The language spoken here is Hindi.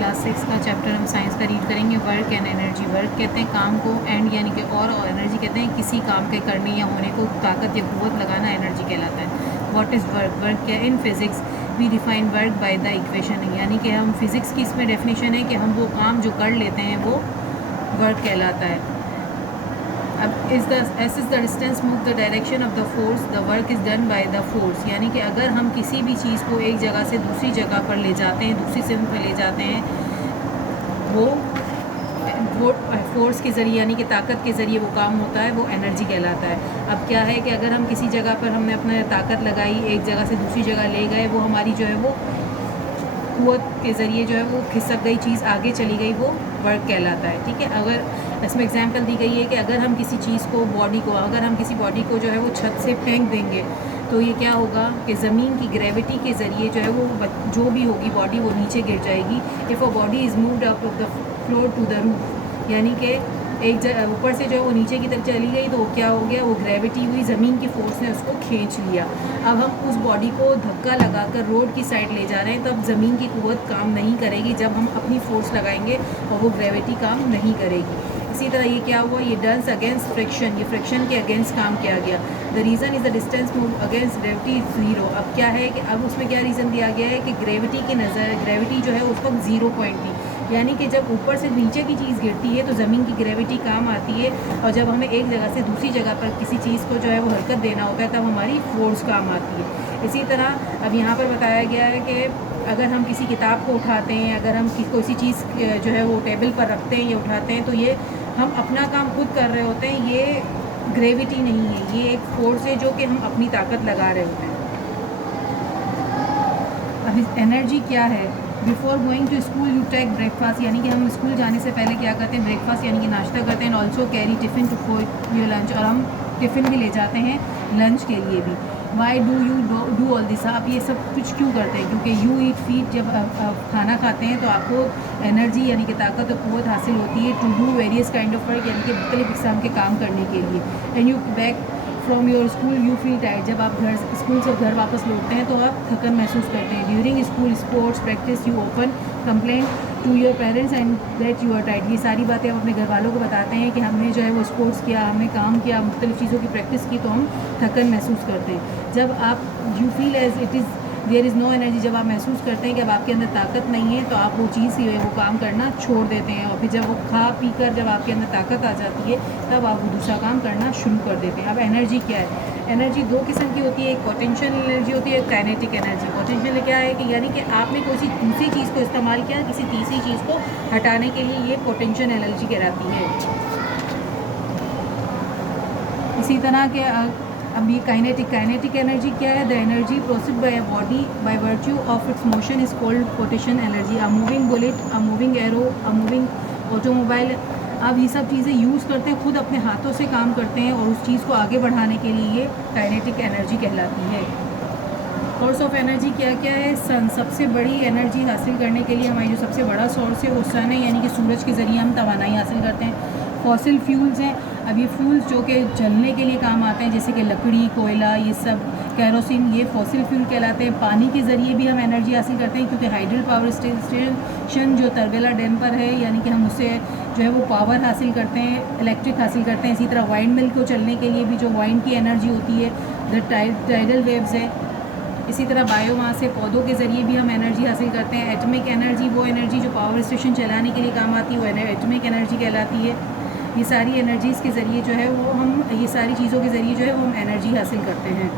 क्लास 6 का चैप्टर हम साइंस का रीड करेंगे। Work and energy. वर्क कहते हैं काम को, एंड यानी कि और एनर्जी कहते हैं किसी काम के करने या होने को ताकत या कुव्वत लगाना एनर्जी कहलाता है। What is work? वर्क क्या? In physics we define work by the equation, यानी कि हम फिज़िक्स की इसमें डेफिनेशन है कि हम वो काम जो कर लेते हैं वो वर्क कहलाता है। अब is the S is the distance move the direction of the force, the work is done by the force, यानी कि अगर हम किसी भी चीज़ को एक जगह से दूसरी जगह पर ले जाते हैं, दूसरी सिमत पर ले जाते हैं, वो फोर्स के ज़रिए यानी कि ताकत के ज़रिए वो काम होता है, वो एनर्जी कहलाता है। अब क्या है कि अगर हम किसी जगह पर हमने अपना ताकत लगाई, एक जगह से दूसरी जगह ले गए, वो हमारी जो है वो कुव्वत के ज़रिए जो है वो खिसक गई, चीज़ आगे चली गई, वो वर्क कहलाता है। ठीक है, अगर इसमें एग्जांपल दी गई है कि अगर हम किसी चीज़ को, बॉडी को, अगर हम किसी बॉडी को जो है वो छत से फेंक देंगे तो ये क्या होगा कि ज़मीन की ग्रेविटी के ज़रिए जो है वो जो भी होगी बॉडी वो नीचे गिर जाएगी। If a body is moved up of the floor to the roof, यानी कि एक ऊपर से जो है वो नीचे की तरफ चली गई तो क्या हो गया, वो ग्रेविटी हुई, ज़मीन की फोर्स ने उसको खींच लिया। अब हम उस बॉडी को धक्का लगाकर रोड की साइड ले जा रहे हैं, तब ज़मीन की कुव्वत काम नहीं करेगी जब हम अपनी फोर्स लगाएंगे और वो ग्रेविटी काम नहीं करेगी। इसी तरह ये क्या हुआ, ये डन्स अगेंस्ट फ्रिक्शन, ये फ्रिक्शन के अगेंस्ट काम किया गया। The reason is the distance move against gravity is zero. अब क्या है कि अब उसमें क्या रीज़न दिया गया है कि ग्रेविटी की नज़र, ग्रेविटी जो है उस वक्त 0 पॉइंट थी, यानी कि जब ऊपर से नीचे की चीज़ गिरती है तो ज़मीन की ग्रेविटी काम आती है, और जब हमें एक जगह से दूसरी जगह पर किसी चीज़ को जो है वो हरकत देना होता है तब हमारी फोर्स काम आती है। इसी तरह अब यहाँ पर बताया गया है कि अगर हम किसी किताब को उठाते हैं, अगर हम किसी चीज़ जो है वो टेबल पर रखते हैं या उठाते हैं, तो ये हम अपना काम खुद कर रहे होते हैं, ये ग्रेविटी नहीं है, ये एक फोर्स है जो कि हम अपनी ताकत लगा रहे होते हैं। अब एनर्जी क्या है? Before going to school you take breakfast, यानी कि हम स्कूल जाने से पहले क्या करते हैं, ब्रेकफास्ट यानी कि नाश्ता करते हैं। Also carry tiffin too for your lunch, और हम टिफ़िन भी ले जाते हैं लंच के लिए भी। Why do you do all this? आप ये सब कुछ क्यों करते हैं? क्योंकि यू ईट फीड, जब आप खाना खाते हैं तो आपको एनर्जी यानी कि ताकत और क़ुव्वत हासिल होती है। To do various kind of work, यानी कि मुख्तलिफ किस्म के काम करने के लिए। And you back from your school you feel tired, जब आप स्कूल से घर वापस लौटते हैं तो आप थकन महसूस करते हैं। During school sports practice you open complain to your parents and that you are tired. ये सारी बातें हम अपने घर वालों को बताते हैं कि हमने जो है वो स्पोर्ट्स किया, हमने काम किया, मुख्तलिफ चीज़ों की प्रैक्टिस की, तो हम थकन महसूस करते हैं। जब आप you feel as it is there is no energy, जब आप महसूस करते हैं कि अब आपके अंदर ताकत नहीं है, तो आप वो चीज़ ही है वो काम करना छोड़ देते हैं, और फिर जब वो खा पी कर जब आपके अंदर ताकत आ जाती है तब आप वो दूसरा काम करना शुरू कर देते हैं। अब एनर्जी क्या है? एनर्जी दो किस्म की होती है, एक पोटेंशियल एनर्जी होती है, एक काइनेटिक एनर्जी। पोटेंशियल क्या है कि यानी कि आपने कोई दूसरी चीज़ को इस्तेमाल किया किसी तीसरी चीज़ को हटाने के लिए, ये पोटेंशियल एनर्जी कहलाती है। इसी तरह के अब ये काइनेटिक एनर्जी क्या है? The energy processed bye a body by virtue of its motion is called potential energy. A moving bullet, a moving arrow, a moving automobile. अब ये सब चीज़ें यूज़ करते हैं, खुद अपने हाथों से काम करते हैं, और उस चीज़ को आगे बढ़ाने के लिए ये काइनेटिक एनर्जी कहलाती है। सोर्स ऑफ एनर्जी क्या क्या है? सन, सबसे बड़ी एनर्जी हासिल करने के लिए हमारी जो सबसे बड़ा सोर्स है वो सन है, यानी कि सूरज के ज़रिए हम तवानाई हासिल करते हैं। फॉसिल फ्यूल्स हैं, अब ये फ्यूल्स जो कि जलने के लिए काम आते हैं, जैसे कि लकड़ी, कोयला, ये सब, कैरोसिन, ये फॉसिल फ्यूल कहलाते हैं। पानी के ज़रिए भी हम एनर्जी हासिल करते हैं, क्योंकि हाइडल पावर स्टेशन जो तरबेला डैम पर है, यानी कि हम उससे जो है वो पावर हासिल करते हैं, इलेक्ट्रिक हासिल करते हैं। इसी तरह वाइंड मिल को चलने के लिए भी जो वाइंड की एनर्जी होती है, द टाइडल वेव्स है। इसी तरह बायोमास से, पौधों के ज़रिए भी हम एनर्जी हासिल करते हैं। एटमिक एनर्जी, वो एनर्जी जो पावर स्टेशन चलाने के लिए काम आती है, वो एटमिक एनर्जी कहलाती है। ये सारी एनर्जीज़ के ज़रिए जो है वो हम, ये सारी चीज़ों के ज़रिए जो है वो हम एनर्जी हासिल करते हैं।